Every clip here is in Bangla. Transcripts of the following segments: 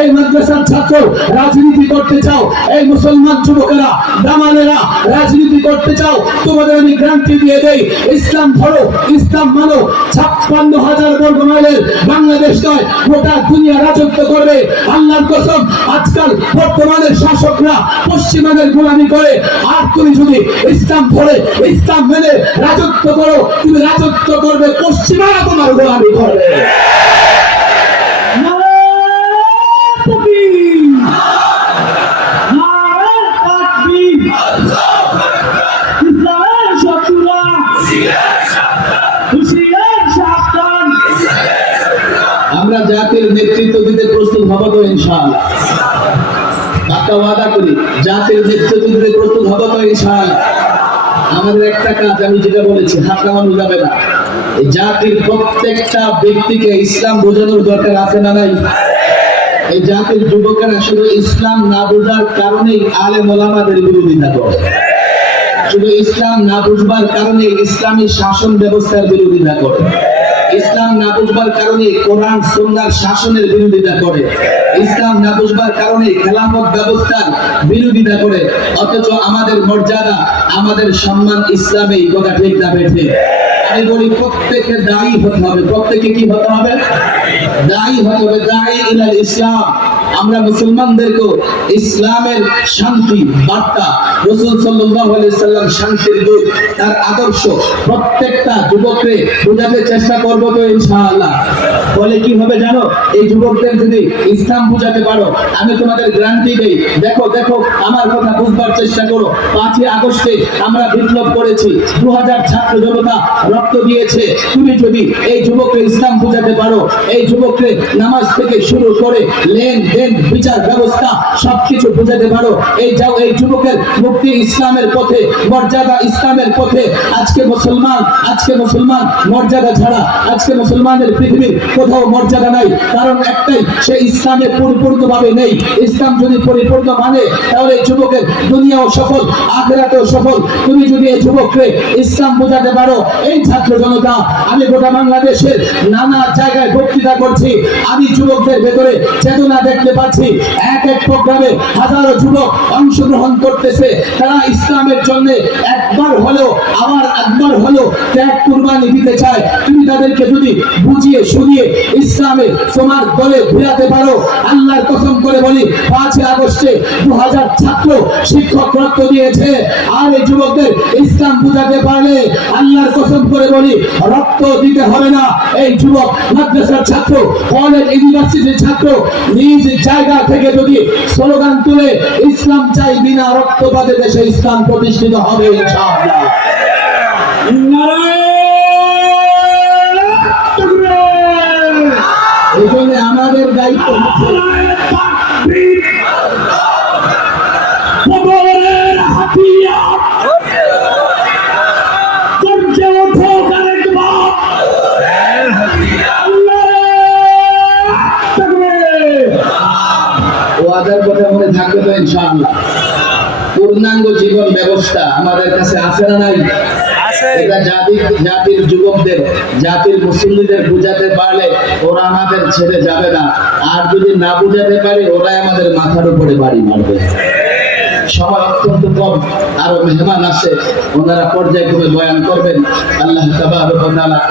এই মাদ্রাসার ছাত্র রাজনীতি করতে চাও, এই মুসলমান যুবকেরা, দামালেরা রাজনীতি করতে চাও, তোমাদের আমি গ্যারান্টি দিয়ে দেই, ইসলাম ধরো, ইসলাম মানো, ছাপ্পান্ন হাজার বর্গ মাইলের বাংলাদেশ নয়, গোটা দুনিয়া রাজত্ব করবে, আল্লাহর কসম, আজকাল বর্তমানের শাসকরা পশ্চিমাদের গোলামি করে, আর তুমি যদি ইসলাম ধরে, ইসলাম মেনে রাজত্ব করো, তুমি রাজত্ব করবে, পশ্চিমারা তোমার গোলামি করবে। আমরা জাতির নেতৃত্ব দিতে প্রস্তুত হব তো পাক্কা ওয়াদা করি, জাতির নেতৃত্ব দিতে প্রস্তুত হব তো আমাদের একটা কাজ, আমি যেটা বলেছি, হাত যাবে না। এই জাতির প্রত্যেকটা ব্যক্তিকে ইসলাম বোঝানোর দরকার আছে না নাই? এই জাতির যুবকেরা শুধু ইসলাম না বোঝার কারণেই আলে মোলামাদের বিরোধিতা করে। শুধু ইসলাম না বুঝবার কারণে ইসলামী শাসন ব্যবস্থার বিরোধিতা করে। ইসলাম না বুঝবার কারণে কোরআন সুন্নাহর শাসনের বিরোধিতা করে। ইসলাম না বুঝবার কারণে খেলাফত ব্যবস্থার বিরোধিতা করে। অথচ আমাদের মর্যাদা, আমাদের সম্মান ইসলামে এই কথা ঠিক না বেঠে। আমি বলি প্রত্যেকে দায়ী হতে হবে। প্রত্যেকে কি হতে হবে? দায়ী হতে হবে। দায়ী ইলাল ইসলাম। আমরা মুসলমানদেরকে ইসলামের শান্তি, বার্তা, রসুল সাল্লাম শান্তির দূত, তার আদর্শ প্রত্যেকটা যুবককে বোঝাতে চেষ্টা করব তো ইনশাআল্লাহ। বলে কি হবে জানো? এই যুবকদের যদি ইসলাম বুঝাতে পারো, আমি তোমাদের গ্যারান্টি দেই। দেখো দেখো, আমার কথা বুঝবার চেষ্টা করো। পাঁচই আগস্টে আমরা বিপ্লব করেছি। দু হাজার ছাত্র জনতা রক্ত দিয়েছে। তুমি যদি এই যুবককে ইসলাম বুঝাতে পারো, এই যুবককে নামাজ থেকে শুরু করে লেন দেন বিচার ব্যবস্থা সবকিছু বুঝাতে পারো। এই যাও, এই যুবকের মুক্তি ইসলামের পথে, মর্যাদা ইসলামের পথে। আজকে মুসলমান আজকে মুসলমান, মর্যাদা ছাড়া। আজকে মুসলমানের পৃথিবীর কোথাও মর্যাদা নাই। কারণ একটাই, সে ইসলামে পরিপূর্ণভাবে নেই। ইসলাম যদি পরিপূর্ণ মানে তাহলে যুবকের দুনিয়াও সফল, আখেরাতেও সফল। তুমি যদি এই যুবককে ইসলাম বোঝাতে পারো, এই ছাত্র জনতা, আমি গোটা বাংলাদেশের নানা জায়গায় বক্তৃতা করছি। আমি যুবকদের ভেতরে চেতনা দেখতে পাচ্ছি এক এক প্রোগ্রামে হাজারো যুবক অংশগ্রহণ করতেছে। তারা ইসলামের জন্য একবার হলেও আবার একবার হলেও ত্যাগ কুরবানি দিতে চায়। তুমি তাদেরকে যদি বুঝিয়ে, শুনিয়ে ইসলামে তোমার দলে ঘুরাতে পারো, আল্লাহর কসম করে বলি, পাঁচই আগস্টে দু হাজার ছাত্র শিক্ষক রক্ত দিয়েছে। আর এই যুবকদের ইসলাম বুঝাতে পারলে আল্লাহর কসম করে বলি, রক্ত দিতে হবে না। এই যুবক মাদ্রাসার ছাত্র কলেজ ইউনিভার্সিটির ছাত্র, নিজ জায়গা থেকে যদি স্লোগান তুলে, ইসলাম চাই বিনা রক্তপাতে দেশে ইসলাম প্রতিষ্ঠিত হবে, ইনশাআল্লাহ। এই আমাদের দায়িত্ব ওয়াদার কথা মনে থাকবে তো ইনশাআল্লাহ। পূর্ণাঙ্গ জীবন ব্যবস্থা আমাদের কাছে আছে না নাই? এটা জাতির জাতির যুবকদের, জাতির মুসলিমদের বুঝাতে পারলে ওরা আমাদের ছেড়ে যাবে না। আর যদি না বুঝাতে আমাদের মাথার উপরে বাড়ি মারবে। অত্যন্ত কম, আরও মেহমান আছে, ওনারা পর্যায়ক্রমে বয়ান করবেন। আল্লাহ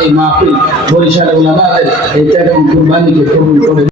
এই মাহফিল বরিশাল ওলামাদের এই ত্যাগ কুরবানিকে কবুল